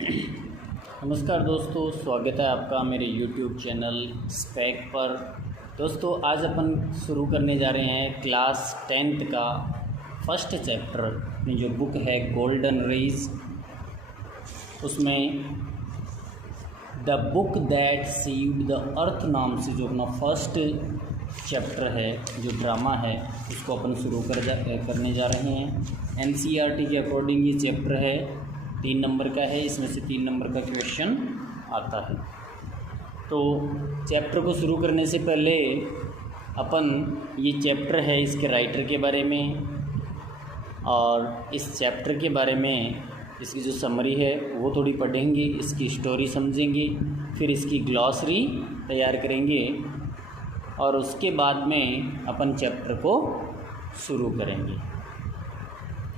नमस्कार दोस्तों, स्वागत है आपका मेरे YouTube चैनल स्पैक पर। दोस्तों, आज अपन शुरू करने जा रहे हैं क्लास 10th का फर्स्ट चैप्टर में जो बुक है गोल्डन रेज, उसमें the book that saved the अर्थ नाम से जो अपना फर्स्ट चैप्टर है, जो ड्रामा है, उसको अपन शुरू करने जा रहे हैं। NCERT के अकॉर्डिंग ये चैप्टर है 3 नंबर का है, इसमें से 3 नंबर का क्वेश्चन आता है। तो चैप्टर को शुरू करने से पहले अपन ये चैप्टर है इसके राइटर के बारे में और इस चैप्टर के बारे में इसकी जो समरी है वो थोड़ी पढ़ेंगे, इसकी स्टोरी समझेंगे, फिर इसकी ग्लॉसरी तैयार करेंगे और उसके बाद में अपन चैप्टर को शुरू करेंगे।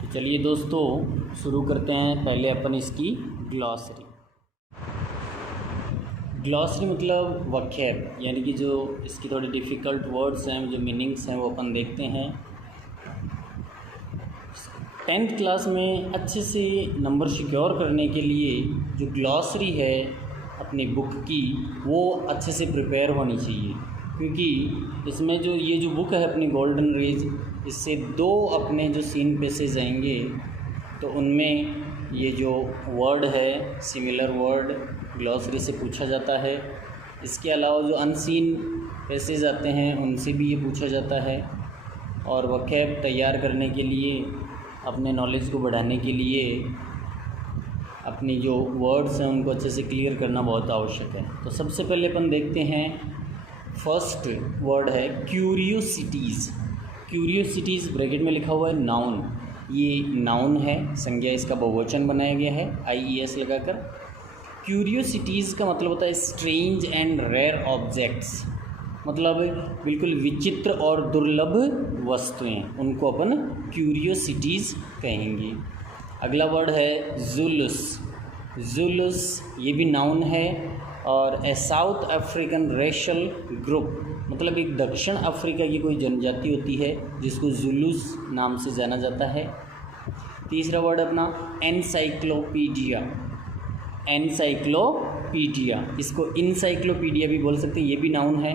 तो चलिए दोस्तों शुरू करते हैं। पहले अपन इसकी ग्लॉसरी मतलब वाक्य, यानी कि जो इसकी थोड़ी डिफ़िकल्ट वर्ड्स हैं, जो मीनिंग्स हैं, वो अपन देखते हैं। 10th क्लास में अच्छे से नंबर सिक्योर करने के लिए जो ग्लॉसरी है अपनी बुक की, वो अच्छे से प्रिपेयर होनी चाहिए, क्योंकि इसमें जो ये जो बुक है अपनी गोल्डन रेज, इससे 2 अपने जो सीन पैसेज आएंगे तो उनमें ये जो वर्ड है, सिमिलर वर्ड ग्लॉसरी से पूछा जाता है। इसके अलावा जो अनसीन पैसेज आते हैं उनसे भी ये पूछा जाता है। और वक़ैब तैयार करने के लिए, अपने नॉलेज को बढ़ाने के लिए अपनी जो वर्ड्स हैं उनको अच्छे से क्लियर करना बहुत आवश्यक है। तो सबसे पहले अपन देखते हैं, फर्स्ट वर्ड है क्यूरियोसिटीज़। क्यूरियोसिटीज़ ब्रैकेट में लिखा हुआ है नाउन, ये नाउन है, संज्ञा इसका बहुवचन बनाया गया है IES लगाकर। क्यूरियोसिटीज़ का मतलब होता है स्ट्रेंज एंड रेयर ऑब्जेक्ट्स, मतलब बिल्कुल विचित्र और दुर्लभ वस्तुएं, उनको अपन क्यूरियोसिटीज़ कहेंगे। अगला वर्ड है जुलूस। जुलूस ये भी नाउन है और ए साउथ अफ्रीकन रेशल ग्रुप, मतलब एक दक्षिण अफ्रीका की कोई जनजाति होती है जिसको जुलूस नाम से जाना जाता है। तीसरा वर्ड अपना एनसाइक्लोपीडिया। एनसाइक्लोपीडिया, इसको इंसाइक्लोपीडिया भी बोल सकते हैं, ये भी नाउन है।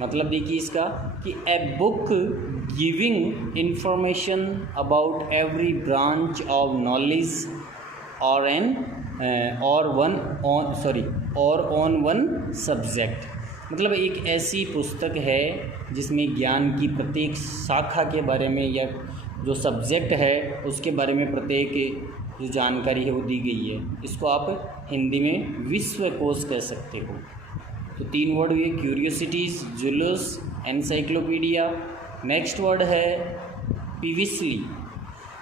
मतलब देखिए इसका कि a book giving information about every branch of knowledge और ऑन वन सब्जेक्ट, मतलब एक ऐसी पुस्तक है जिसमें ज्ञान की प्रत्येक शाखा के बारे में या जो सब्जेक्ट है उसके बारे में प्रत्येक जो जानकारी है वो दी गई है। इसको आप हिंदी में विश्वकोश कह सकते हो। तो 3 वर्ड हुए, क्यूरियोसिटीज़, जुलूस, एनसाइक्लोपीडिया। नेक्स्ट वर्ड है पीविसली।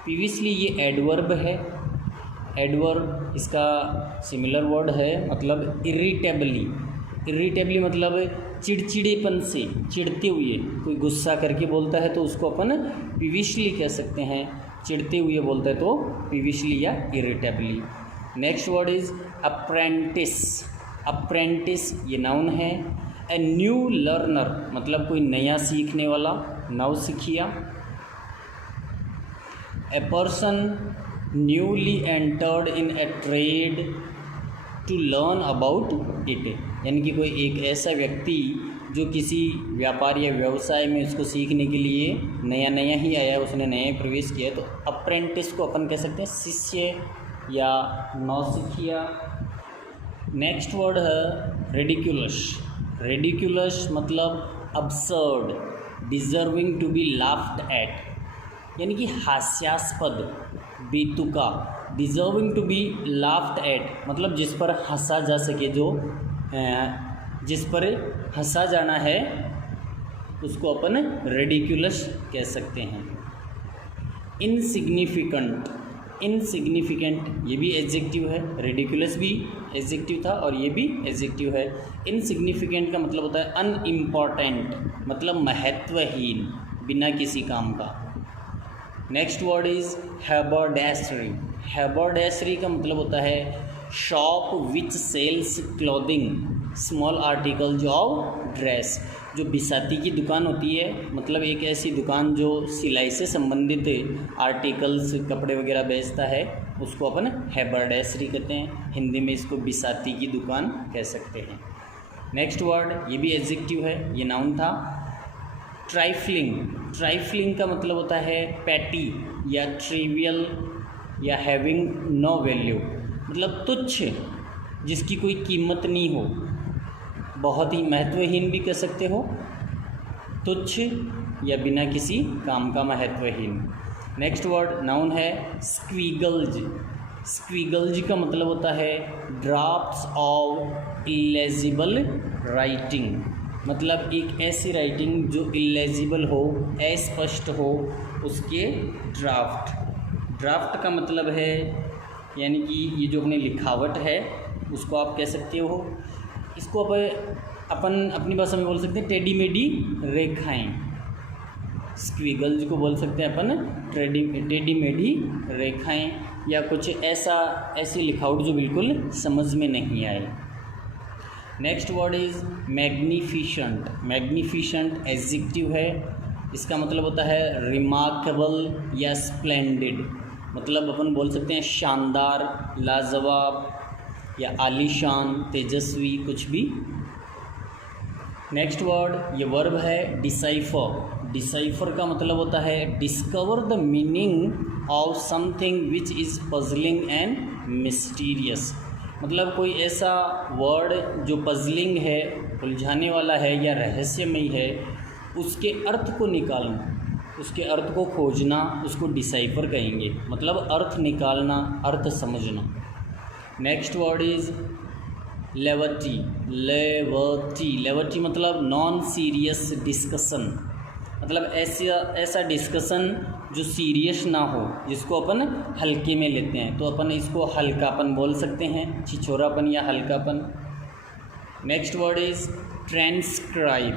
पीविसली ये एडवर्ब है। एडवर्ब इसका सिमिलर वर्ड है, मतलब इरिटेबली। इरिटेबली मतलब चिड़चिड़ेपन से, चिढ़ते हुए, कोई गुस्सा करके बोलता है तो उसको अपन पीविशली कह सकते हैं, चिढ़ते हुए बोलता है तो पीविशली या irritably. Next word is apprentice. Apprentice ये नाउन है। ए न्यू लर्नर मतलब कोई नया सीखने वाला, नव सिखिया। A person newly entered in a trade to learn about it, यानी कि कोई एक ऐसा व्यक्ति जो किसी व्यापार या व्यवसाय में उसको सीखने के लिए नया ही आया है, उसने नया प्रवेश किया है, तो अप्रेंटिस को अपन कह सकते हैं शिष्य या नौसिखिया। नेक्स्ट वर्ड है रेडिकुलस। रेडिकुलस मतलब absurd, deserving to be laughed at, यानी कि हास्यास्पद, बेतुका। Deserving to be laughed at मतलब जिस पर हंसा जा सके, जिस पर हंसा जाना है उसको अपन रेडिकुलस कह सकते हैं। इनसिग्निफिकेंट। इनसिग्निफिकेंट ये भी एडजेक्टिव है, रेडिकुलस भी एडजेक्टिव था और ये भी एडजेक्टिव है। इनसिग्निफिकेंट का मतलब होता है अनइम्पॉर्टेंट, मतलब महत्वहीन, बिना किसी काम का। Next word is haberdashery. Haberdashery का मतलब होता है shop which sells clothing small articles of dress, जो बिसाती की दुकान होती है, मतलब एक ऐसी दुकान जो सिलाई से संबंधित आर्टिकल्स, कपड़े वगैरह बेचता है, उसको अपन हैबरडेसरी कहते हैं, हिंदी में इसको बिसाती की दुकान कह सकते हैं। नेक्स्ट वर्ड, ये भी एडजेक्टिव है, ये नाउन था। ट्राइफलिंग, ट्राइफलिंग का मतलब होता है पैटी या ट्रिवियल या हैविंग नो वैल्यू, मतलब तुच्छ, जिसकी कोई कीमत नहीं हो, बहुत ही महत्वहीन भी कह सकते हो, तुच्छ या बिना किसी काम का महत्वहीन। नेक्स्ट वर्ड नाउन है स्क्वीगल्ज। स्क्वीगल्ज का मतलब होता है ड्राफ्ट्स ऑफ इलेजिबल राइटिंग, मतलब एक ऐसी राइटिंग जो इलेजिबल हो, अस्पष्ट हो, उसके ड्राफ्ट। ड्राफ्ट का मतलब है यानी कि ये जो अपनी लिखावट है उसको आप कह सकते हो, इसको अपन अपनी भाषा में बोल सकते हैं टेढ़ी मेढ़ी रेखाएं। स्क्विगल्स को बोल सकते हैं अपन टेढ़ी मेढ़ी रेखाएं, या कुछ ऐसी लिखावट जो बिल्कुल समझ में नहीं आए। Next word is magnificent. Magnificent adjective है, इसका मतलब होता है रिमार्केबल या स्प्लेंडिड, मतलब अपन बोल सकते हैं शानदार, लाजवाब या आलीशान, तेजस्वी, कुछ भी। नेक्स्ट वर्ड, ये वर्ब है डिसाइफर। डिसाइफर का मतलब होता है discover the meaning of something which is puzzling and mysterious, मतलब कोई ऐसा वर्ड जो पजलिंग है, उलझाने वाला है या रहस्यमयी है, उसके अर्थ को निकालना, उसके अर्थ को खोजना, उसको डिसाइफर कहेंगे, मतलब अर्थ निकालना, अर्थ समझना। Next word is levity. Levity, levity मतलब नॉन सीरियस डिस्कशन, मतलब ऐसा डिस्कशन जो सीरियस ना हो, जिसको अपन हल्के में लेते हैं, तो अपन इसको हल्कापन बोल सकते हैं, छिछोरापन या हल्कापन। Next word is transcribe.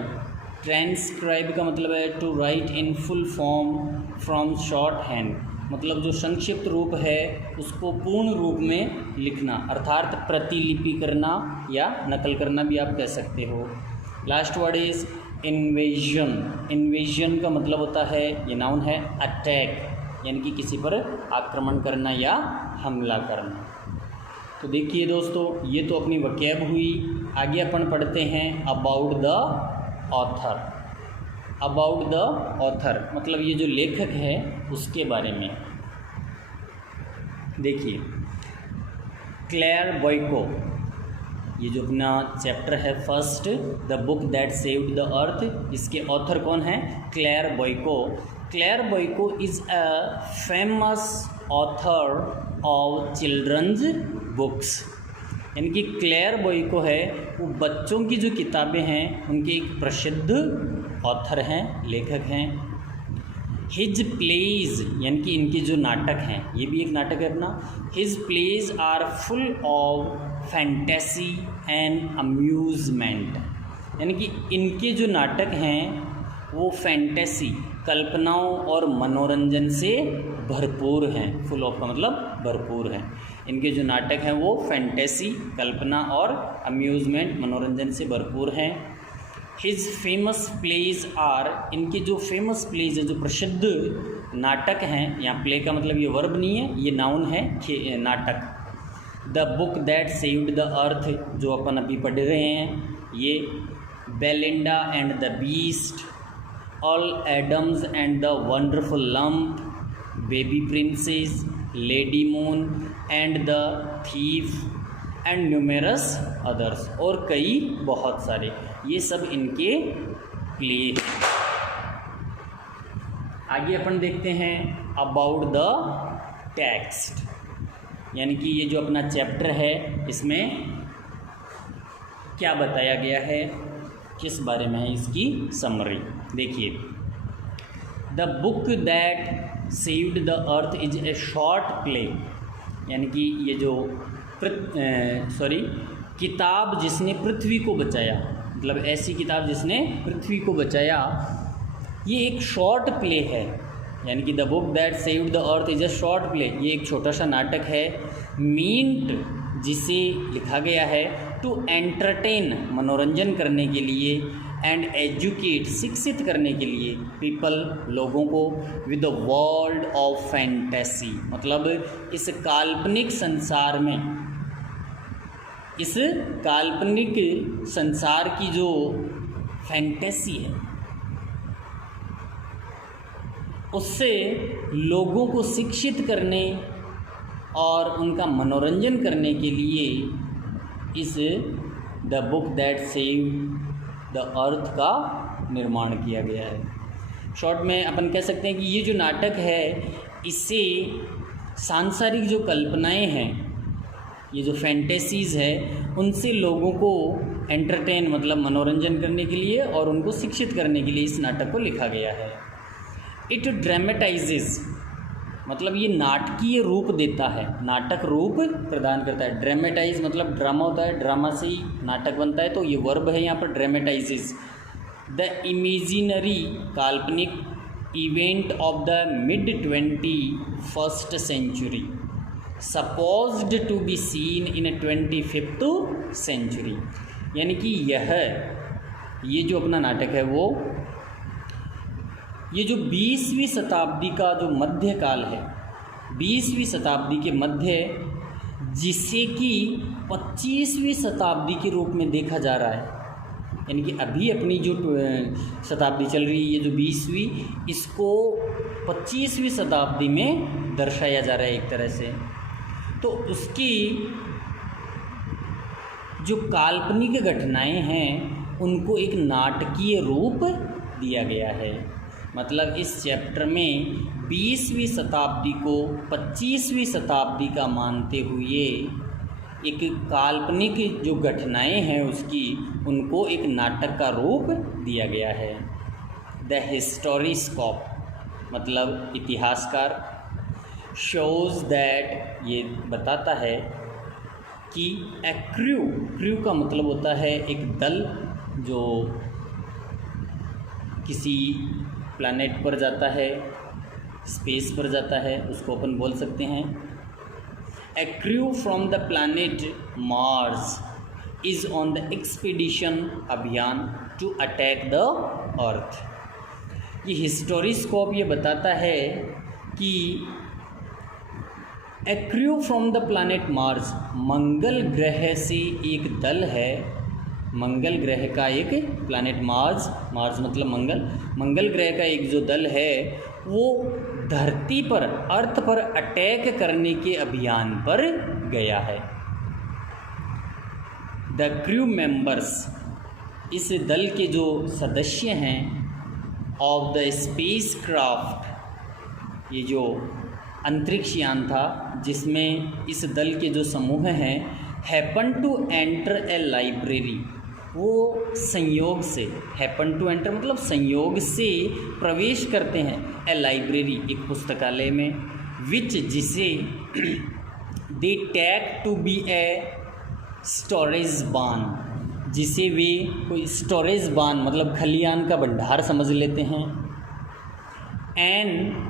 Transcribe का मतलब है to write in full form from shorthand, मतलब जो संक्षिप्त रूप है उसको पूर्ण रूप में लिखना, अर्थात प्रतिलिपि करना या नकल करना भी आप कह सकते हो। Last word is invasion. Invasion का मतलब होता है, ये नाउन है, अटैक, यानी कि किसी पर आक्रमण करना या हमला करना। तो देखिए दोस्तों, ये तो अपनी वकैब हुई। आगे अपन पढ़ते हैं about the author. About the author मतलब ये जो लेखक है उसके बारे में। देखिए, क्लेयर बोयको, ये जो अपना चैप्टर है first, the book that saved the earth, इसके ऑथर कौन है? Claire Boyko. Claire Boyko is a famous author of children's books, यानी कि क्लेयर बोयको है वो बच्चों की जो किताबें हैं उनके एक प्रसिद्ध ऑथर हैं, लेखक हैं। हिज प्लेज, यानी कि इनके जो नाटक हैं, ये भी एक नाटक है अपना। His plays are full of fantasy and amusement, यानी कि इनके जो नाटक हैं वो फैंटेसी, कल्पनाओं और मनोरंजन से भरपूर हैं। फुल ऑफ का मतलब भरपूर है। इनके जो नाटक हैं वो फैंटेसी, कल्पना और अम्यूज़मेंट, मनोरंजन से भरपूर हैं। हिज फेमस प्लेज आर, इनके जो फेमस प्लेज है, जो प्रसिद्ध नाटक हैं, यहाँ प्ले का मतलब ये वर्ब नहीं है, ये नाउन है, नाटक। The book that saved the earth, जो अपन अभी पढ़ रहे हैं, ये Belinda and the beast, all Adams and the wonderful lamp, baby princess, lady moon and the thief and numerous others, और कई बहुत सारे, ये सब इनके प्ले हैं। आगे अपन देखते हैं अबाउट द टेक्स्ट, यानी कि ये जो अपना चैप्टर है इसमें क्या बताया गया है, किस बारे में है, इसकी समरी देखिए। The book that saved the earth is a short play, यानी कि ये जो किताब जिसने पृथ्वी को बचाया, मतलब ऐसी किताब जिसने पृथ्वी को बचाया, ये एक शॉर्ट प्ले है। यानी कि the book that saved the earth is a short play, ये एक छोटा सा नाटक है। मीन्ट, जिसे लिखा गया है टू एंटरटेन, मनोरंजन करने के लिए, एंड एजुकेट शिक्षित करने के लिए पीपल लोगों को with the world of fantasy, मतलब इस काल्पनिक संसार में, इस काल्पनिक संसार की जो फैंटेसी है उससे लोगों को शिक्षित करने और उनका मनोरंजन करने के लिए इस the book that save the अर्थ का निर्माण किया गया है। शॉर्ट में अपन कह सकते हैं कि ये जो नाटक है इससे सांसारिक जो कल्पनाएं हैं, ये जो फैंटेसीज़ है, उनसे लोगों को एंटरटेन मतलब मनोरंजन करने के लिए और उनको शिक्षित करने के लिए इस नाटक को लिखा गया है। इट ड्रामेटाइजेस मतलब ये नाटकीय रूप देता है, नाटक रूप प्रदान करता है। ड्रामेटाइज मतलब ड्रामा होता है, ड्रामा से ही नाटक बनता है, तो ये वर्ब है यहाँ पर ड्रामेटाइजेस द इमेजिनरी काल्पनिक event of the mid 21st century supposed to be seen in 25th century. यानी कि ये जो अपना नाटक है वो ये जो 20वीं शताब्दी का जो मध्यकाल है, 20वीं शताब्दी के मध्य जिसे कि 25वीं शताब्दी के रूप में देखा जा रहा है, यानी कि अभी अपनी जो शताब्दी चल रही है ये जो 20वीं, इसको 25वीं शताब्दी में दर्शाया जा रहा है एक तरह से। तो उसकी जो काल्पनिक घटनाएं हैं उनको एक नाटकीय रूप दिया गया है। मतलब इस चैप्टर में 20वीं शताब्दी को 25वीं शताब्दी का मानते हुए एक काल्पनिक जो घटनाएं हैं उसकी उनको एक नाटक का रूप दिया गया है। द हिस्टोरिस्कोप मतलब इतिहासकार, शोज़ दैट ये बताता है कि ए क्रू का मतलब होता है एक दल जो किसी प्लैनेट पर जाता है, स्पेस पर जाता है, उसको अपन बोल सकते हैं a crew from the planet Mars is on the expedition अभियान टू अटैक द अर्थ। ये हिस्टोरिस्कोप ये बताता है कि a crew from the planet Mars मंगल ग्रह से एक दल है, मंगल ग्रह का एक प्लैनेट मार्स मतलब मंगल ग्रह का एक जो दल है वो धरती पर अर्थ पर अटैक करने के अभियान पर गया है। द क्रू मेंबर्स इस दल के जो सदस्य हैं ऑफ द स्पेस क्राफ्ट, ये जो अंतरिक्ष यान था जिसमें इस दल के जो समूह हैं, happen to enter a library, वो संयोग से, हैपन टू एंटर मतलब संयोग से प्रवेश करते हैं, ए लाइब्रेरी एक पुस्तकालय में, विच जिसे they take to be a storage barn, जिसे वे कोई स्टोरेज बान मतलब खलियान का भंडार समझ लेते हैं, and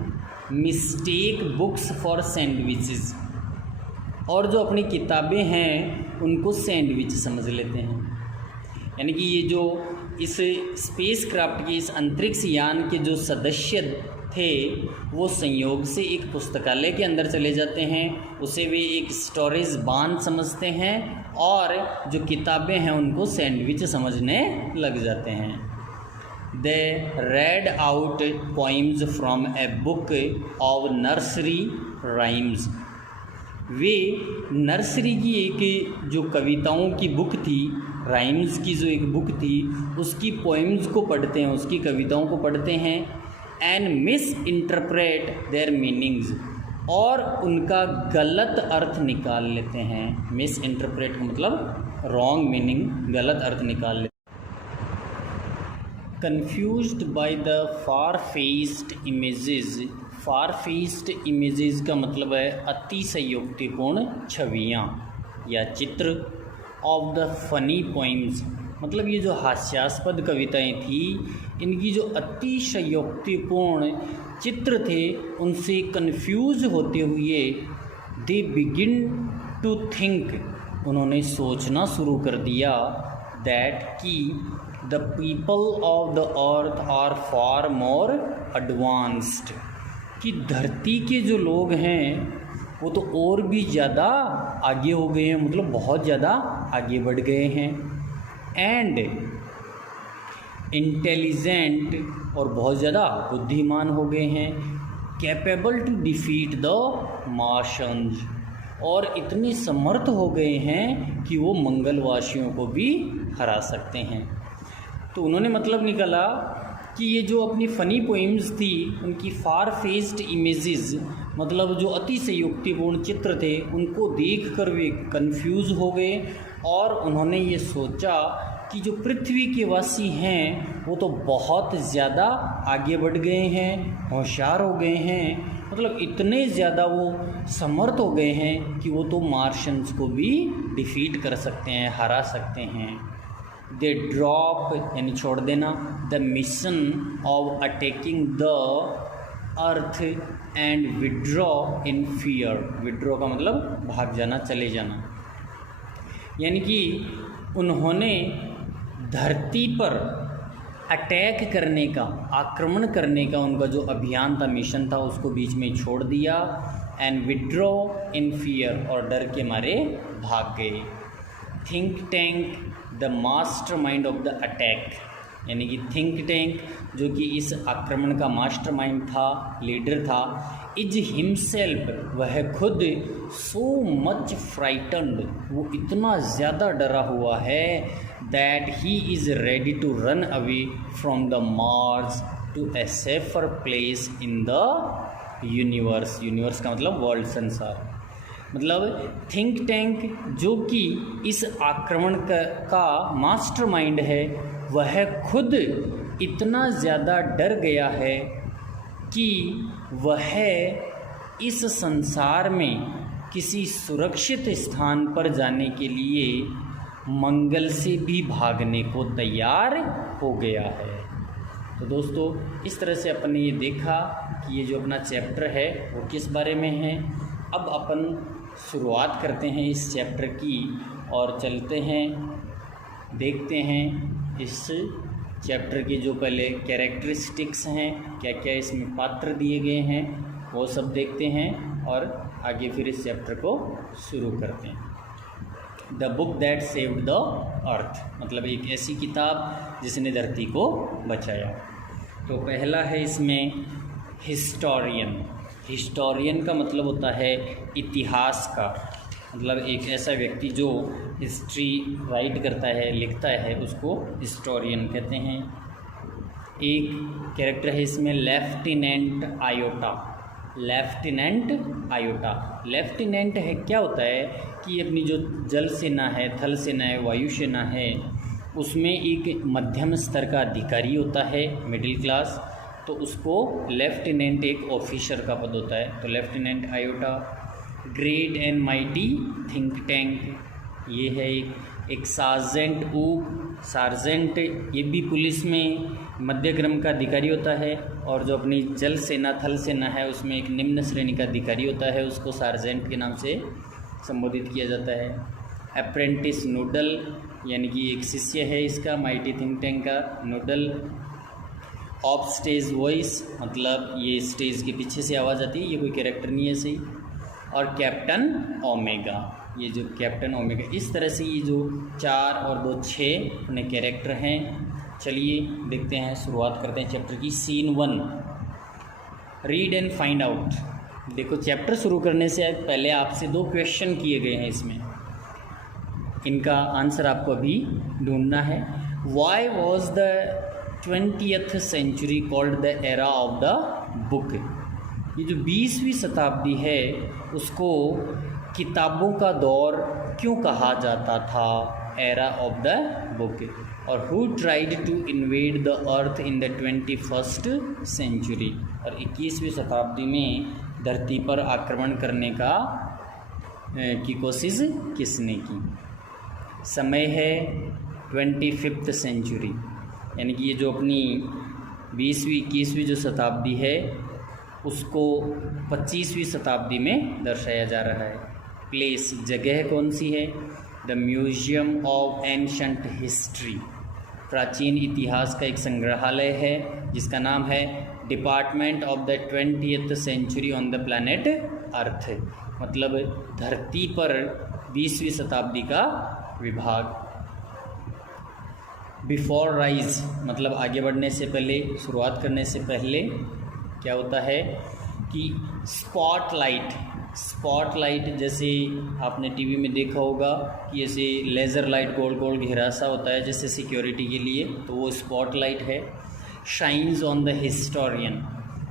mistake books for sandwiches, और जो अपनी किताबें हैं उनको सैंडविच समझ लेते हैं। यानी कि ये जो इस स्पेस क्राफ्ट के इस अंतरिक्ष यान के जो सदस्य थे वो संयोग से एक पुस्तकालय के अंदर चले जाते हैं, उसे वे एक स्टोरेज बान समझते हैं और जो किताबें हैं उनको सैंडविच समझने लग जाते हैं। They read out poems from a book of nursery rhymes, वे नर्सरी की एक जो कविताओं की बुक थी, राइम्स की जो एक बुक थी, उसकी पोइम्स को पढ़ते हैं, उसकी कविताओं को पढ़ते हैं, and miss interpret there meanings, और उनका गलत अर्थ निकाल लेते हैं। मिस इंटरप्रेट का मतलब रॉन्ग मीनिंग, गलत अर्थ निकाल लेते हैं। Confused by the far fetched images, far fetched images का मतलब है अतिशयोक्तिपूर्ण छवियाँ या चित्र, ऑफ द फनी पोइम्स मतलब ये जो हास्यास्पद कविताएं थी इनकी जो अतिशयोक्तिपूर्ण चित्र थे उनसे कन्फ्यूज होते हुए दे बिगिन टू थिंक, उन्होंने सोचना शुरू कर दिया दैट कि the people of the earth are far more advanced, कि धरती के जो लोग हैं वो तो और भी ज़्यादा आगे हो गए हैं, मतलब बहुत ज़्यादा आगे बढ़ गए हैं। एंड इंटेलिजेंट, और बहुत ज़्यादा बुद्धिमान हो गए हैं। कैपेबल टू डिफीट द मार्शंस, और इतने समर्थ हो गए हैं कि वो मंगलवासियों को भी हरा सकते हैं। तो उन्होंने मतलब निकाला कि ये जो अपनी फ़नी पोइम्स थी उनकी फार फेस्ड इमेजेस, मतलब जो अति संयुक्तिपूर्ण चित्र थे, उनको देखकर वे कंफ्यूज हो गए और उन्होंने ये सोचा कि जो पृथ्वी के वासी हैं वो तो बहुत ज़्यादा आगे बढ़ गए हैं, होशियार हो गए हैं, मतलब इतने ज़्यादा वो समर्थ हो गए हैं कि वो तो मार्शंस को भी डिफीट कर सकते हैं, हरा सकते हैं। दे ड्रॉप, यानी छोड़ देना, the mission of attacking the earth and withdraw in fear. Withdraw का मतलब भाग जाना, चले जाना, यानी कि उन्होंने धरती पर अटैक करने का, आक्रमण करने का उनका जो अभियान था, मिशन था, उसको बीच में छोड़ दिया। एंड विड्रॉ इन फियर, और डर के मारे भाग गए। Think tank the mastermind of the attack, यानी कि थिंक टैंक जो कि इस आक्रमण का मास्टरमाइंड था, लीडर था, इज हिमसेल्फ, वह खुद सो मच फ्राइटन्ड, वो इतना ज़्यादा डरा हुआ है, that he is ready to run away from the Mars to a safer place in the universe. Universe का मतलब वर्ल्ड, संसार। मतलब थिंक टैंक जो कि इस आक्रमण का मास्टरमाइंड है, वह खुद इतना ज़्यादा डर गया है कि वह इस संसार में किसी सुरक्षित स्थान पर जाने के लिए मंगल से भी भागने को तैयार हो गया है। तो दोस्तों, इस तरह से अपन ने ये देखा कि ये जो अपना चैप्टर है वो किस बारे में है। अब अपन शुरुआत करते हैं इस चैप्टर की और चलते हैं, देखते हैं इस चैप्टर की जो पहले कैरेक्टरिस्टिक्स हैं, क्या क्या इसमें पात्र दिए गए हैं, वो सब देखते हैं और आगे फिर इस चैप्टर को शुरू करते हैं। The book that saved the अर्थ, मतलब एक ऐसी किताब जिसने धरती को बचाया। तो पहला है इसमें हिस्टोरियन। हिस्टोरियन का मतलब होता है इतिहास का, मतलब एक ऐसा व्यक्ति जो हिस्ट्री राइट करता है, लिखता है, उसको हिस्टोरियन कहते हैं। एक कैरेक्टर है इसमें lieutenant iota. Lieutenant iota, lieutenant है, क्या होता है कि अपनी जो जल सेना है, थल सेना है, वायु सेना है, उसमें एक मध्यम स्तर का अधिकारी होता है, मिडिल क्लास, तो उसको लेफ्टिनेंट एक ऑफिसर का पद होता है। तो lieutenant iota. Great and mighty think tank, ये है एक सार्जेंट ऊप। सार्जेंट ये भी पुलिस में मध्य क्रम का अधिकारी होता है, और जो अपनी जल सेना, थल सेना है, उसमें एक निम्न श्रेणी का अधिकारी होता है, उसको सार्जेंट के नाम से संबोधित किया जाता है। अप्रेंटिस नोडल, यानी कि एक शिष्य है इसका, माइटी थिंक टैंक का नोडल। ऑफ स्टेज वॉइस, मतलब ये स्टेज के पीछे से आवाज़ आती है, ये कोई कैरेक्टर नहीं है सही। और कैप्टन ओमेगा, ये जो कैप्टन ओमेगा, इस तरह से ये जो 4 और 2 6 अपने कैरेक्टर हैं। चलिए देखते हैं, शुरुआत करते हैं चैप्टर की। Scene 1, read and find out. देखो, चैप्टर शुरू करने से पहले आपसे 2 क्वेश्चन किए गए हैं इसमें, इनका आंसर आपको अभी ढूंढना है। Why was the 20th century called the era of the book? ये जो 20वीं शताब्दी है उसको किताबों का दौर क्यों कहा जाता था, era of the book? और who tried to invade the earth in the 21st century? और 21वीं शताब्दी में धरती पर आक्रमण करने की कोशिश किसने की? समय है 25th सेंचुरी, यानी कि ये जो अपनी 20वीं 21वीं जो शताब्दी है उसको 25वीं शताब्दी में दर्शाया जा रहा है। प्लेस, जगह कौन सी है? The museum of ancient history, प्राचीन इतिहास का एक संग्रहालय है जिसका नाम है department of the 20th century on the planet Earth, मतलब धरती पर 20वीं शताब्दी का विभाग। बिफोर राइज मतलब आगे बढ़ने से पहले, शुरुआत करने से पहले क्या होता है कि स्पॉटलाइट जैसे आपने टीवी में देखा होगा कि ऐसे लेज़र लाइट गोल गोल घेरा सा होता है जैसे सिक्योरिटी के लिए, तो वो स्पॉटलाइट है। शाइन्स ऑन द हिस्टोरियन,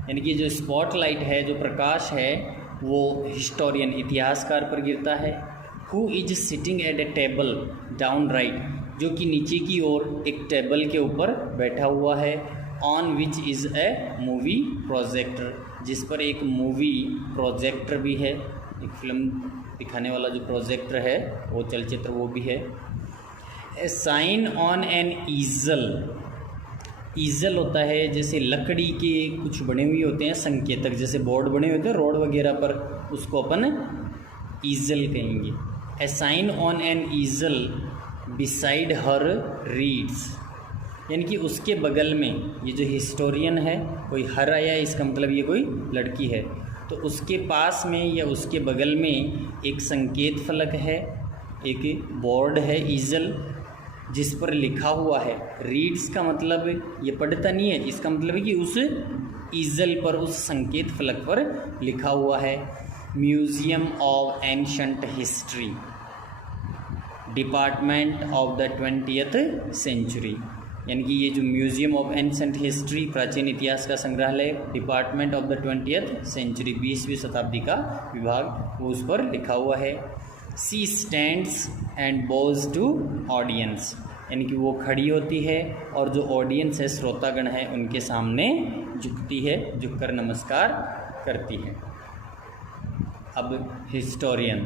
यानी कि जो स्पॉटलाइट है, जो प्रकाश है, वो हिस्टोरियन इतिहासकार पर गिरता है। Who is sitting at A table down right, जो कि नीचे की ओर एक टेबल के ऊपर बैठा हुआ है। On which is a movie projector, जिस पर एक मूवी प्रोजेक्टर भी है, एक फिल्म दिखाने वाला जो प्रोजेक्टर है वो चलचित्र वो भी है। ए साइन ऑन एन ईजल होता है जैसे लकड़ी के कुछ बने हुए होते हैं संकेतक, जैसे बोर्ड बने होते हैं रोड वगैरह पर, उसको अपन ईजल कहेंगे। A sign on an easel beside her reads, यानी कि उसके बगल में, ये जो हिस्टोरियन है, कोई हर आया इसका मतलब ये कोई लड़की है, तो उसके पास में या उसके बगल में एक संकेत फलक है, एक बोर्ड है ईजल, जिस पर लिखा हुआ है। रीड्स का मतलब ये पढ़ता नहीं है, इसका मतलब है कि उस ईजल पर, उस संकेत फलक पर लिखा हुआ है museum of ancient history, department of the 20th century, यानी कि ये जो म्यूजियम ऑफ एंशंट हिस्ट्री, प्राचीन इतिहास का संग्रहालय, department of the 20th century, 20वीं शताब्दी का विभाग, वो उस पर लिखा हुआ है। She stands and bows to audience, यानी कि वो खड़ी होती है और जो ऑडियंस है, श्रोतागण है, उनके सामने झुकती है, झुककर नमस्कार करती है। अब हिस्टोरियन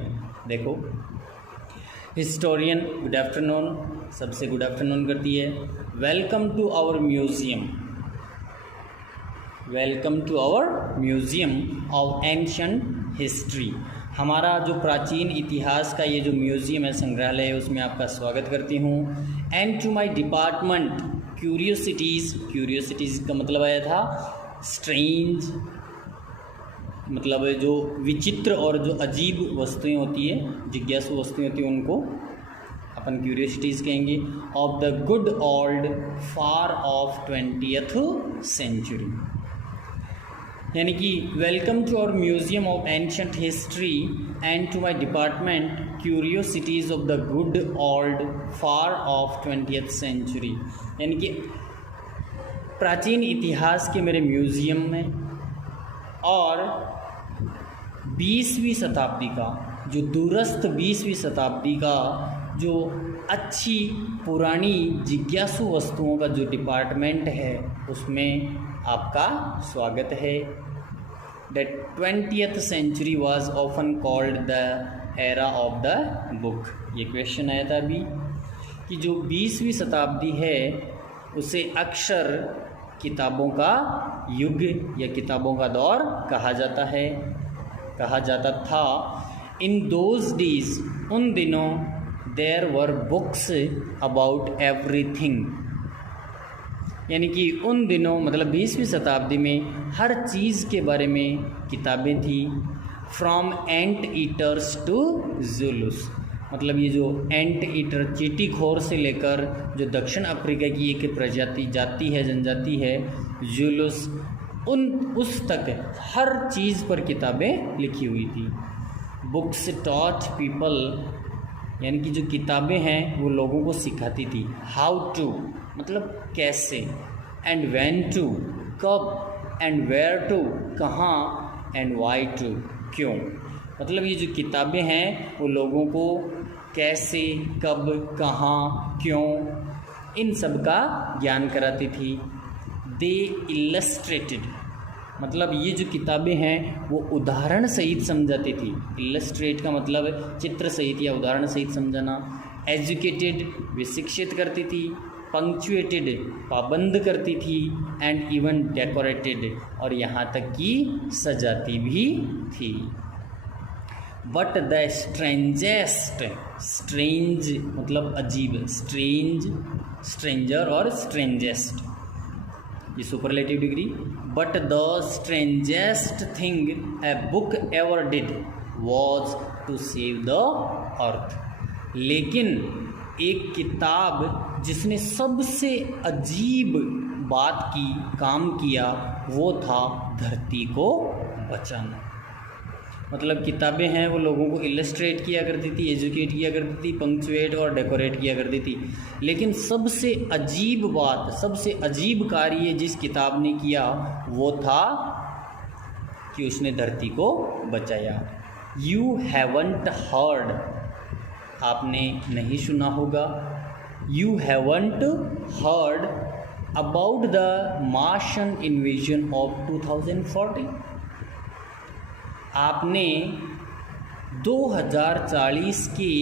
देखो, हिस्टोरियन गुड आफ्टरनून, सबसे गुड आफ्टरनून करती है। Welcome to our museum, welcome to our museum of ancient history, हमारा जो प्राचीन इतिहास का ये जो म्यूजियम है, संग्रहालय है, उसमें आपका स्वागत करती हूँ। And to my department curiosities का मतलब आया था स्ट्रेंज, मतलब जो विचित्र और जो अजीब वस्तुएं होती है, जिज्ञासु वस्तुएं होती हैं, उनको अपन क्यूरियोसिटीज़ कहेंगे। Of the good old far off 20th century, यानी कि welcome to our museum of ancient history and to my department curiosities of the good old far off 20th century, यानी कि प्राचीन इतिहास के मेरे म्यूज़ियम में और 20वीं शताब्दी का, जो दूरस्थ 20वीं शताब्दी का जो अच्छी पुरानी जिज्ञासु वस्तुओं का जो डिपार्टमेंट है, उसमें आपका स्वागत है। The 20th century was often called the era of the book, ये क्वेश्चन आया था अभी कि जो 20वीं शताब्दी है उसे अक्सर किताबों का युग या किताबों का दौर कहा जाता है, कहा जाता था। इन दोज डेज, उन दिनों, there were books about everything, यानी कि उन दिनों मतलब 20वीं शताब्दी में हर चीज़ के बारे में किताबें थी। फ्रॉम एंट ईटर्स टू जुलूस, मतलब ये जो एंट ईटर चींटीखोर से लेकर जो दक्षिण अफ्रीका की एक प्रजाति जाति है, जनजाति है, जुलूस, उस तक हर चीज़ पर किताबें लिखी हुई थी। बुक्स टॉट पीपल, यानी कि जो किताबें हैं वो लोगों को सिखाती थी। हाउ टू मतलब कैसे, एंड व्हेन टू कब, एंड वेयर टू कहाँ, एंड वाई टू क्यों, मतलब ये जो किताबें हैं वो लोगों को कैसे, कब, कहाँ, क्यों, इन सब का ज्ञान कराती थी। दे इलस्ट्रेटेड, मतलब ये जो किताबें हैं वो उदाहरण सहित समझाती थी। इलस्ट्रेट का मतलब चित्र सहित या उदाहरण सहित समझाना। एजुकेटेड, वे शिक्षित करती थी। पंक्चुएटेड, पाबंद करती थी। एंड इवन डेकोरेटेड, और यहाँ तक कि सजाती भी थी। बट द स्ट्रेंजेस्ट, स्ट्रेंज मतलब अजीब, स्ट्रेंज, स्ट्रेंजर और स्ट्रेंजेस्ट, ये superlative degree. But the strangest thing a book ever did was to save the earth. लेकिन एक किताब जिसने सबसे अजीब बात की, काम किया, वो था धरती को बचाना। मतलब किताबें हैं वो लोगों को इलस्ट्रेट किया करती थी, एजुकेट किया करती थी, पंक्चुएट और डेकोरेट किया करती थी, लेकिन सबसे अजीब बात, सबसे अजीब कार्य जिस किताब ने किया वो था कि उसने धरती को बचाया। यू हैवंट हर्ड, आपने नहीं सुना होगा, you haven't heard about the Martian invasion of 2040। आपने 2040 के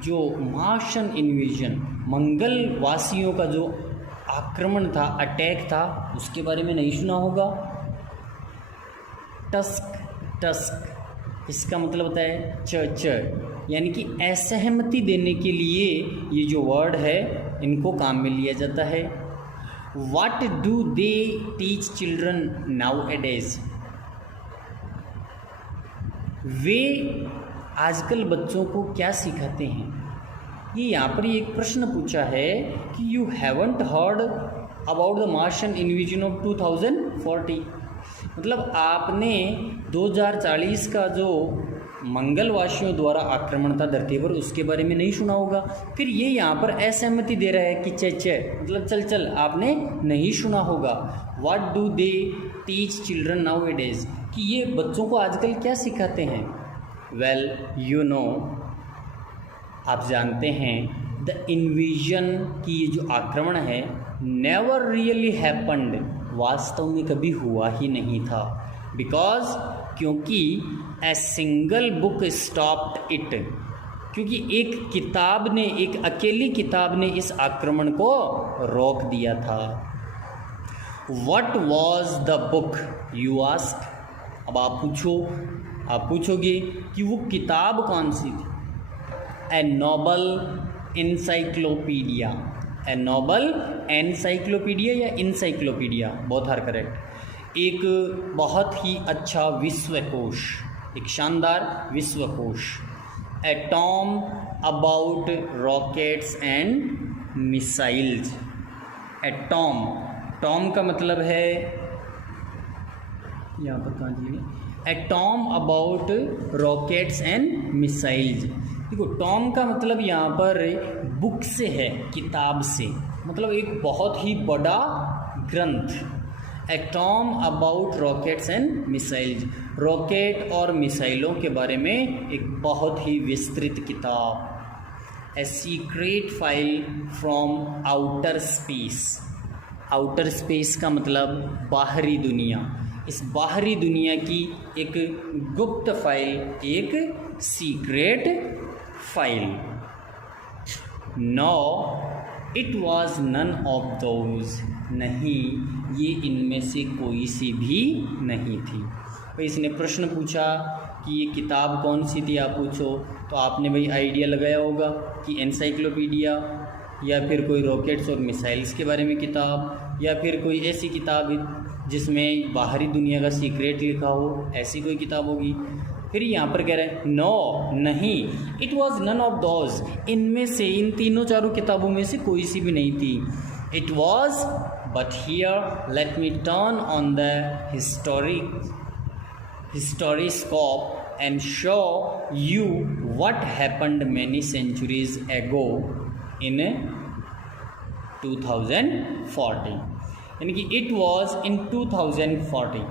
जो मार्शियन इन्वेजन, मंगलवासियों का जो आक्रमण था, अटैक था, उसके बारे में नहीं सुना होगा। टस्क, टस्क इसका मतलब होता है च, यानी कि असहमति देने के लिए ये जो वर्ड है इनको काम में लिया जाता है। What do they teach children nowadays? वे आजकल बच्चों को क्या सिखाते हैं? ये यहाँ पर एक प्रश्न पूछा है कि you haven't heard about the Martian invasion of 2040, मतलब आपने 2040 का जो मंगलवासियों द्वारा आक्रमण था धरती पर उसके बारे में नहीं सुना होगा। फिर ये यहाँ पर असहमति दे रहा है कि चे मतलब चल चल आपने नहीं सुना होगा। What do they teach children now A days, कि ये बच्चों को आजकल क्या सिखाते हैं। वेल यू नो, आप जानते हैं द इन्वेजन की ये जो आक्रमण है नेवर रियली हैपन्ड, वास्तव में कभी हुआ ही नहीं था। बिकॉज, क्योंकि a single book stopped it, क्योंकि एक किताब ने, एक अकेली किताब ने इस आक्रमण को रोक दिया था। What was the book you ask, अब आप पूछोगे कि वो किताब कौन सी थी। A noble encyclopedia, a noble encyclopedia या इंसाइक्लोपीडिया, बोथ आर करेक्ट। एक बहुत ही अच्छा विश्वकोश, एक शानदार विश्वकोश। A tome about rockets and missiles. A tome, tome का मतलब है, यहाँ पर कहाँ जी, a tome about rockets and missiles. देखो टॉम का मतलब यहाँ पर बुक से है, किताब से, मतलब एक बहुत ही बड़ा ग्रंथ। A tome about rockets and missiles, rocket और मिसाइलों के बारे में एक बहुत ही विस्तृत किताब। A secret file from outer space, outer space का मतलब बाहरी दुनिया, इस बाहरी दुनिया की एक गुप्त फाइल, एक secret file. No it was none of those, नहीं ये इनमें से कोई सी भी नहीं थी। भाई इसने प्रश्न पूछा कि ये किताब कौन सी थी, आप पूछो तो आपने भाई आइडिया लगाया होगा कि एनसाइक्लोपीडिया, या फिर कोई रॉकेट्स और मिसाइल्स के बारे में किताब, या फिर कोई ऐसी किताब जिसमें बाहरी दुनिया का सीक्रेट लिखा हो, ऐसी कोई किताब होगी। फिर यहाँ पर कह रहे हैं नो, नहीं, it was none of those, इनमें से, इन तीनों चारों किताबों में से कोई सी भी नहीं थी। It was, but here let me turn on the historiscope and show you what happened many centuries ago in 2040, यानी कि इट वॉज इन 2040।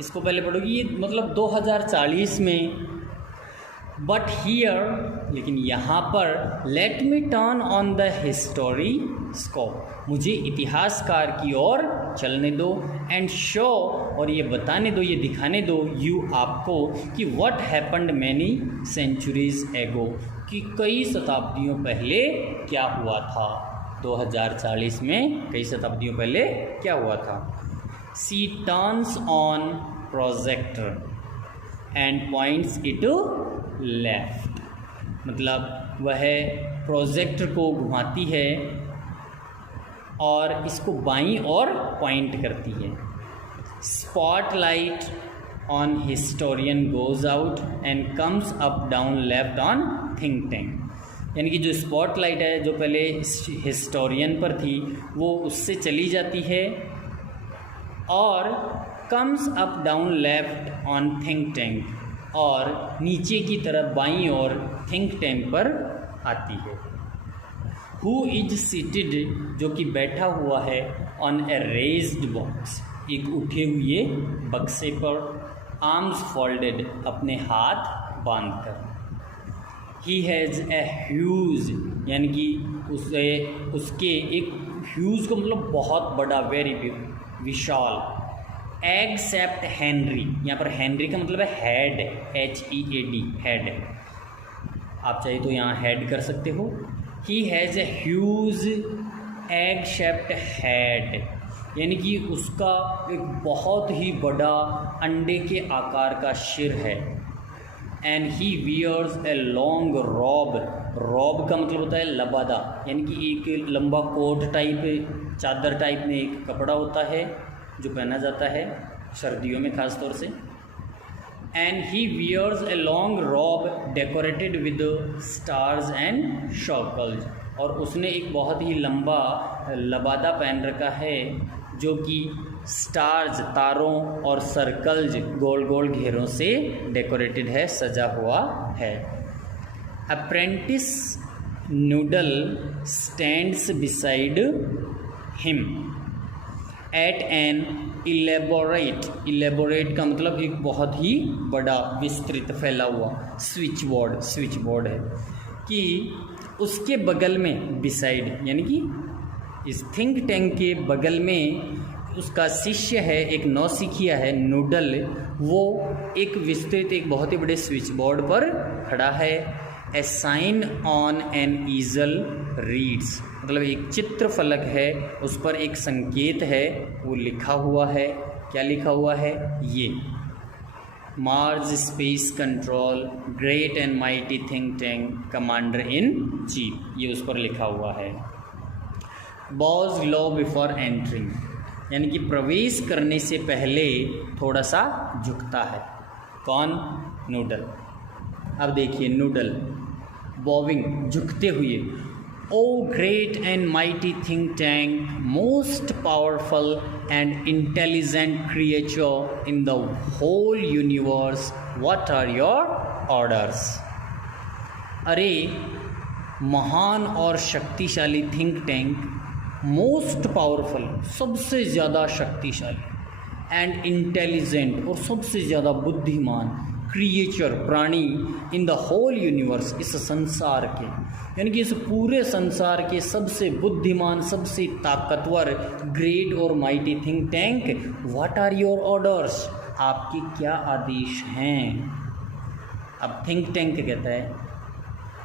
इसको पहले पढ़ोगी, ये मतलब 2040 में। बट हियर, लेकिन यहाँ पर, let me turn on the historiscope, मुझे इतिहासकार की ओर चलने दो, एंड शो, और ये बताने दो, ये दिखाने दो, यू आपको, कि व्हाट हैपन्ड मैनी सेंचुरीज एगो, कि कई शताब्दियों पहले क्या हुआ था। 2040 में कई शताब्दियों पहले क्या हुआ था। She turns on projector and points it left, मतलब वह प्रोजेक्टर को घुमाती है और इसको बाईं ओर पॉइंट करती है। Spotlight on historian goes out and comes up down left on think tank, यानी कि जो स्पॉटलाइट है जो पहले हिस्टोरियन पर थी वो उससे चली जाती है और comes up down left on think tank, और नीचे की तरफ बाईं ओर थिंक टैंक पर आती है। हु इज सीटेड, जो कि बैठा हुआ है, ऑन ए रेज्ड बॉक्स, एक उठे हुए बक्से पर, आर्म्स फोल्डेड, अपने हाथ बांधकर। ही हैज़ ए ह्यूज, यानी कि उसके एक ह्यूज का मतलब बहुत बड़ा, वेरी विशाल। एक्सेप्ट हेनरी, यहाँ पर हेनरी का मतलब है हेड, HEAD, हेड। आप चाहिए तो यहाँ हेड कर सकते हो। He has a huge egg shaped head, यानी कि उसका एक बहुत ही बड़ा अंडे के आकार का सिर है। And he wears a long robe, robe का मतलब होता है लबादा, यानी कि एक लंबा कोट टाइप, चादर टाइप में एक कपड़ा होता है जो पहना जाता है सर्दियों में ख़ास तौर से। And he wears a long robe decorated with stars and circles, और उसने एक बहुत ही लंबा लबादा पहन रखा है जो कि स्टार्स, तारों, और सर्कल्स, गोल गोल घेरों से डेकोरेटेड है, सजा हुआ है। Apprentice noodle stands beside him at N elaborate का मतलब एक बहुत ही बड़ा, विस्तृत, फैला हुआ स्विच बोर्ड है कि उसके बगल में, बिसाइड यानी कि इस थिंक टैंक के बगल में उसका शिष्य है, एक नौसिखिया है नूडल, वो एक विस्तृत, एक बहुत ही बड़े स्विच बोर्ड पर खड़ा है। A sign on an easel reads, मतलब एक चित्र फलक है, उस पर एक संकेत है, वो लिखा हुआ है। क्या लिखा हुआ है? ये Mars space control great and mighty think tank commander in chief, ये उस पर लिखा हुआ है। बॉज लो बिफोर एंट्रिंग, यानी कि प्रवेश करने से पहले थोड़ा सा झुकता है। कौन? नूडल। अब देखिए नूडल बॉविंग, झुकते हुए। O great and mighty think tank, most powerful and intelligent creature in the whole universe, what are your orders. अरे महान और शक्तिशाली थिंक टैंक, मोस्ट पावरफुल, सबसे ज़्यादा शक्तिशाली, एंड इंटेलिजेंट, और सबसे ज़्यादा बुद्धिमान, क्रिएचर, प्राणी, इन द होल यूनिवर्स, इस संसार के, यानी कि इस पूरे संसार के सबसे बुद्धिमान, सबसे ताकतवर, ग्रेट और mighty think tank, what are your orders, आपके क्या आदेश हैं। अब थिंक टैंक कहता है,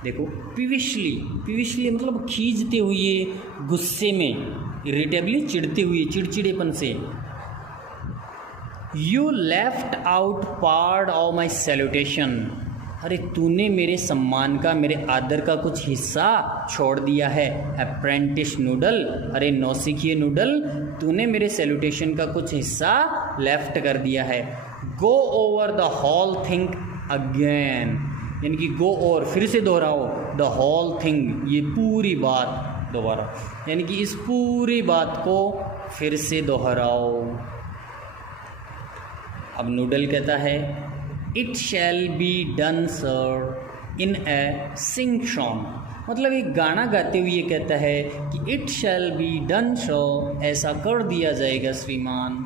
देखो, पिविशली मतलब खींचते हुए, गुस्से में, इरिटेबली, चिढ़ते हुए, चिड़चिड़ेपन से। You left out part of my salutation, अरे तूने मेरे सम्मान का, मेरे आदर का कुछ हिस्सा छोड़ दिया है। अप्रेंटिस नूडल, अरे नौसिखिए नूडल, तूने मेरे सैल्यूटेशन का कुछ हिस्सा लेफ्ट कर दिया है। Go over the whole thing again, यानी कि गो ओवर, फिर से दोहराओ, द होल थिंग, ये पूरी बात दोबारा, यानी कि इस पूरी बात को फिर से दोहराओ। अब नूडल कहता है, it shall be done sir in A sing song, मतलब एक गाना गाते हुए कहता है कि it shall be done sir, ऐसा कर दिया जाएगा श्रीमान।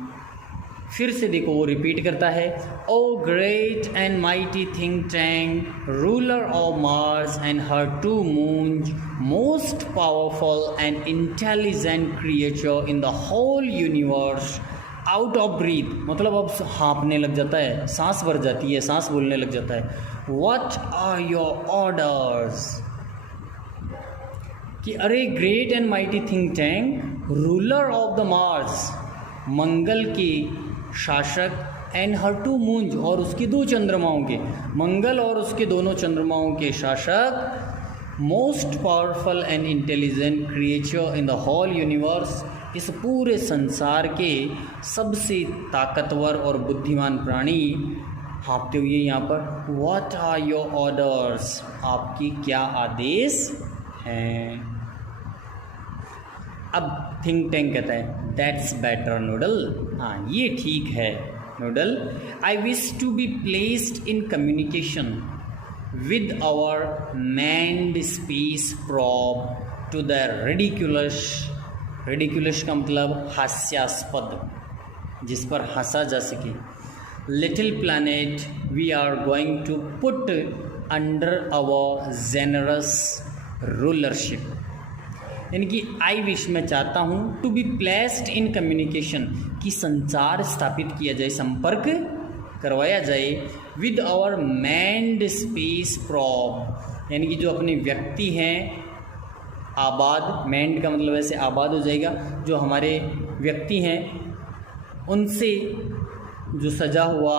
फिर से देखो वो रिपीट करता है, O great and mighty think tank, ruler of Mars and her two moons, most powerful and intelligent creature in the whole universe, out of breath, मतलब अब हाँपने लग जाता है, सांस भर जाती है, सांस बोलने लग जाता है। व्हाट आर योर ऑर्डर्स, कि अरे great and mighty think tank, ruler of the Mars, मंगल के शासक एंड हर टू मून्स, और उसकी 2 चंद्रमाओं के, मंगल और उसके दोनों चंद्रमाओं के शासक, most powerful and intelligent creature in the whole universe, इस पूरे संसार के सबसे ताकतवर और बुद्धिमान प्राणी हाँफते हुए यहाँ पर, व्हाट आर योर ऑर्डर्स, आपकी क्या आदेश हैं। अब थिंक टैंक कहता है दैट्स बेटर नूडल, हाँ ये ठीक है noodle. I wish to be placed in communication with our manned space probe to the ridiculous, ridiculous का मतलब हास्यास्पद, जिस पर हंसा जा सके, little planet we are going to put under our generous rulership. यानी कि आई विश, मैं चाहता हूँ, to be placed in communication, कि संचार स्थापित किया जाए, संपर्क करवाया जाए, with our manned space probe, यानी कि जो अपने व्यक्ति हैं आबाद, मैंड का मतलब ऐसे आबाद हो जाएगा, जो हमारे व्यक्ति हैं उनसे जो सजा हुआ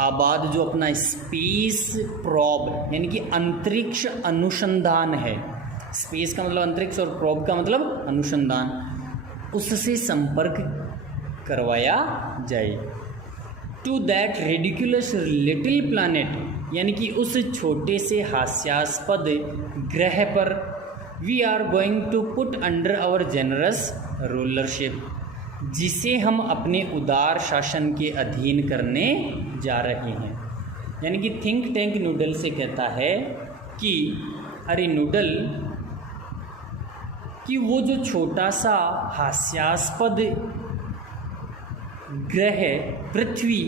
आबाद, जो अपना स्पेस प्रॉब यानी कि अंतरिक्ष अनुसंधान है, स्पेस का मतलब अंतरिक्ष और प्रॉब का मतलब अनुसंधान, उससे संपर्क करवाया जाए। To that ridiculous little planet, यानी कि उस छोटे से हास्यास्पद ग्रह पर, we are going to put under our generous rulership, जिसे हम अपने उदार शासन के अधीन करने जा रहे हैं। यानी कि थिंक टैंक नूडल से कहता है कि अरे नूडल, कि वो जो छोटा सा हास्यास्पद ग्रह पृथ्वी,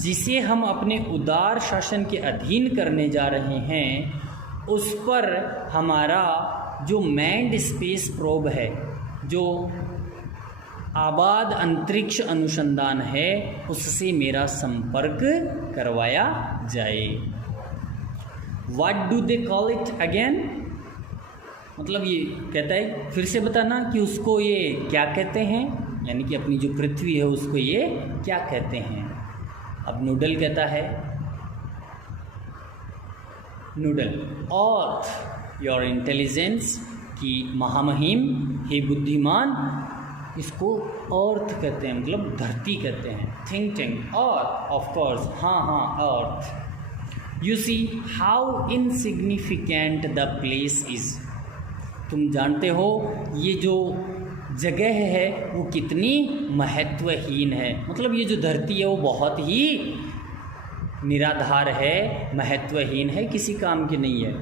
जिसे हम अपने उदार शासन के अधीन करने जा रहे हैं, उस पर हमारा जो मैन्ड स्पेस प्रोब है, जो आबाद अंतरिक्ष अनुसंधान है, उससे मेरा संपर्क करवाया जाए। What do they call it again, मतलब ये कहता है फिर से बताना कि उसको ये क्या कहते हैं, यानी कि अपनी जो पृथ्वी है उसको ये क्या कहते हैं। अब नूडल कहता है, नूडल अर्थ योर इंटेलिजेंस, की महामहिम हे बुद्धिमान, इसको अर्थ कहते हैं, मतलब धरती कहते हैं। Think tank Earth, of course, हाँ हाँ Earth. You see how insignificant the place is, तुम जानते हो ये जो जगह है वो कितनी महत्वहीन है, मतलब ये जो धरती है वो बहुत ही निराधार है, महत्वहीन है, किसी काम की नहीं है।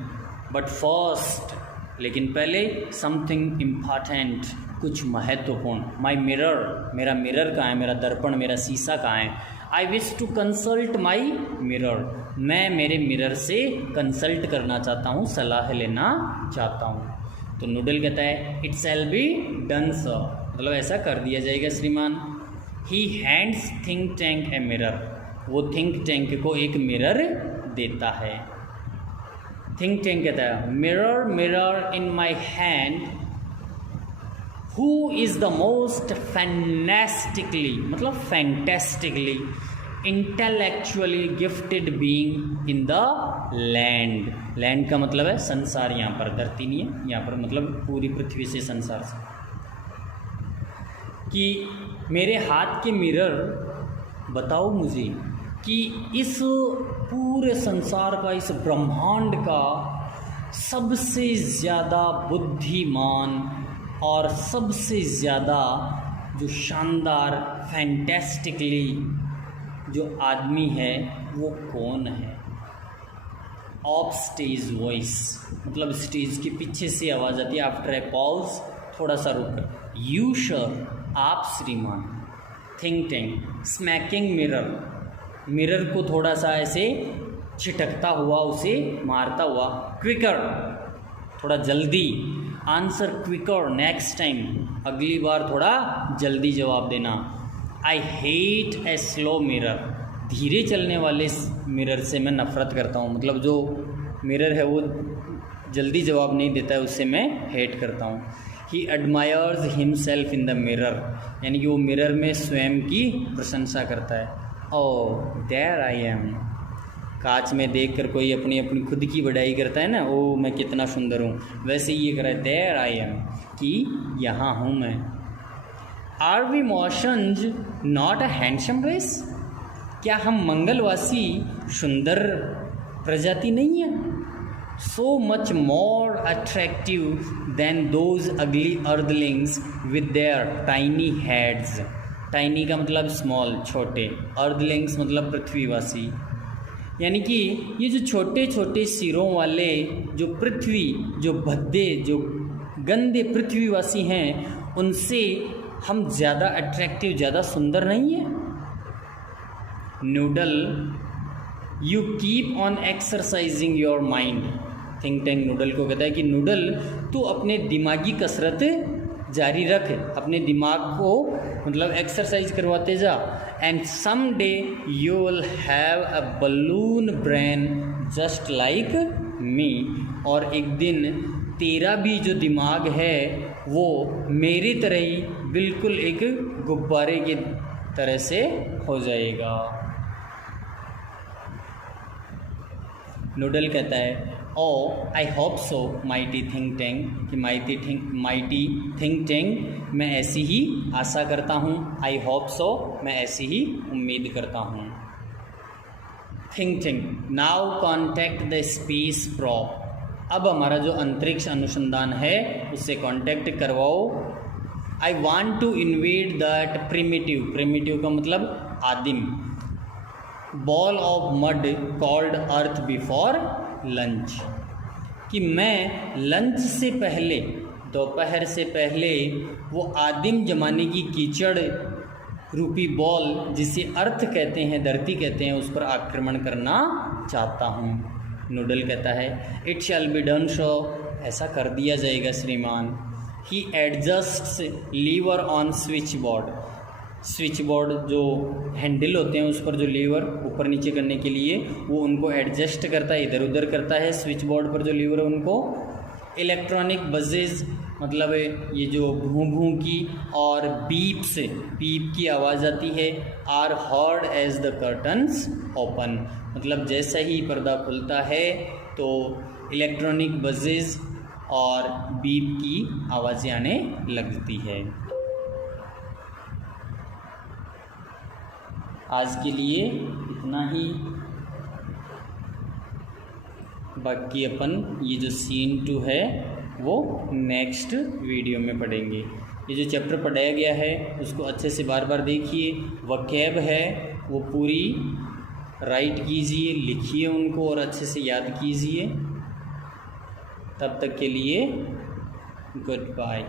बट फर्स्ट, लेकिन पहले समथिंग इम्पॉर्टेंट, कुछ महत्वपूर्ण। माई मिरर, मेरा मिरर कहाँ है, मेरा दर्पण, मेरा शीशा कहाँ है। I wish to consult my mirror, मैं मेरे मिरर से कंसल्ट करना चाहता हूँ, सलाह लेना चाहता हूँ। तो नूडल कहता है it shall be done sir, मतलब ऐसा कर दिया जाएगा श्रीमान। He hands think tank a mirror, वो थिंक टैंक को एक मिरर देता है। थिंक टैंक कहता है mirror mirror in my hand, who is the most fantastically, मतलब fantastically intellectually gifted being in the land. Land का मतलब है संसार, यहाँ पर धरती नहीं है, यहाँ पर मतलब पूरी पृथ्वी से संसार से। कि मेरे हाथ के मिरर बताओ मुझे कि इस पूरे संसार का, इस ब्रह्मांड का सबसे ज़्यादा बुद्धिमान और सबसे ज़्यादा जो शानदार फैंटेस्टिकली जो आदमी है वो कौन है। ऑफ स्टेज वॉइस, मतलब स्टेज के पीछे से आवाज़ आती है, आफ्टर ए पॉज, थोड़ा सा रुक। यू सर, आप श्रीमान। Think tank smacking mirror, mirror को थोड़ा सा ऐसे छिटकता हुआ, उसे मारता हुआ। क्विकर, थोड़ा जल्दी। आंसर क्विकर नेक्स्ट टाइम, अगली बार थोड़ा जल्दी जवाब देना। I hate a slow mirror, धीरे चलने वाले मिरर से मैं नफ़रत करता हूँ, मतलब जो मिरर है वो जल्दी जवाब नहीं देता है, उससे मैं हेट करता हूँ। He admires himself in the mirror, यानी कि वो मिरर में स्वयं की प्रशंसा करता है। Oh there I am. कांच में देखकर कोई अपनी अपनी खुद की बड़ाई करता है ना, ओ मैं कितना सुंदर हूँ, वैसे ये कह रहा है देयर आई एम कि यहाँ हूँ मैं। Are we Martians not a handsome race, क्या हम मंगलवासी सुंदर प्रजाति नहीं है? So much more attractive than those ugly earthlings with their tiny heads. Tiny का मतलब स्मॉल, छोटे, अर्दलिंग्स मतलब पृथ्वीवासी, यानी कि ये जो छोटे छोटे सिरों वाले जो पृथ्वी, जो भद्दे, जो गंदे पृथ्वीवासी हैं, उनसे हम ज़्यादा अट्रैक्टिव, ज़्यादा सुंदर नहीं है। Noodle, you keep on exercising your mind. Think tank noodle को कहता है कि नूडल तू अपने दिमागी कसरत जारी रख, अपने दिमाग को मतलब एक्सरसाइज करवाते जा। And some day you will have a balloon brain just like me, और एक दिन तेरा भी जो दिमाग है वो मेरी तरह ही बिल्कुल एक गुब्बारे की तरह से हो जाएगा। नूडल कहता है O I hope so mighty think tank, कि माइटी थिंक टैंक मैं ऐसी ही आशा करता हूँ। आई होप सो मैं ऐसी ही उम्मीद करता हूँ। Think tank now contact the space probe. अब हमारा जो अंतरिक्ष अनुसंधान है उससे कांटेक्ट करवाओ। I want to invade that primitive, primitive का मतलब आदिम, ball of mud called Earth before lunch, कि मैं लंच से पहले, दोपहर से पहले वो आदिम जमाने की कीचड़ रूपी बॉल जिसे अर्थ कहते हैं, धरती कहते हैं, उस पर आक्रमण करना चाहता हूँ। नूडल कहता है it shall be done so, ऐसा कर दिया जाएगा श्रीमान। He adjusts lever on switchboard, switchboard जो हैंडल होते हैं उस पर जो लीवर ऊपर नीचे करने के लिए, वो उनको एडजस्ट करता है, इधर उधर करता है। स्विच बोर्ड पर जो लीवर है उनको इलेक्ट्रॉनिक बजेज, मतलब ये जो भूं भूं की और बीप से बीप की आवाज़ आती है, are heard as the curtains open, मतलब जैसा ही पर्दा खुलता है तो इलेक्ट्रॉनिक बजेज और बीप की आवाज़ें आने लगती है। आज के लिए इतना ही, बाकी अपन ये जो सीन 2 है वो नेक्स्ट वीडियो में पढ़ेंगे। ये जो चैप्टर पढ़ाया गया है उसको अच्छे से बार बार देखिए, वकैब है वो पूरी राइट कीजिए, लिखिए उनको और अच्छे से याद कीजिए। तब तक के लिए गुड बाय।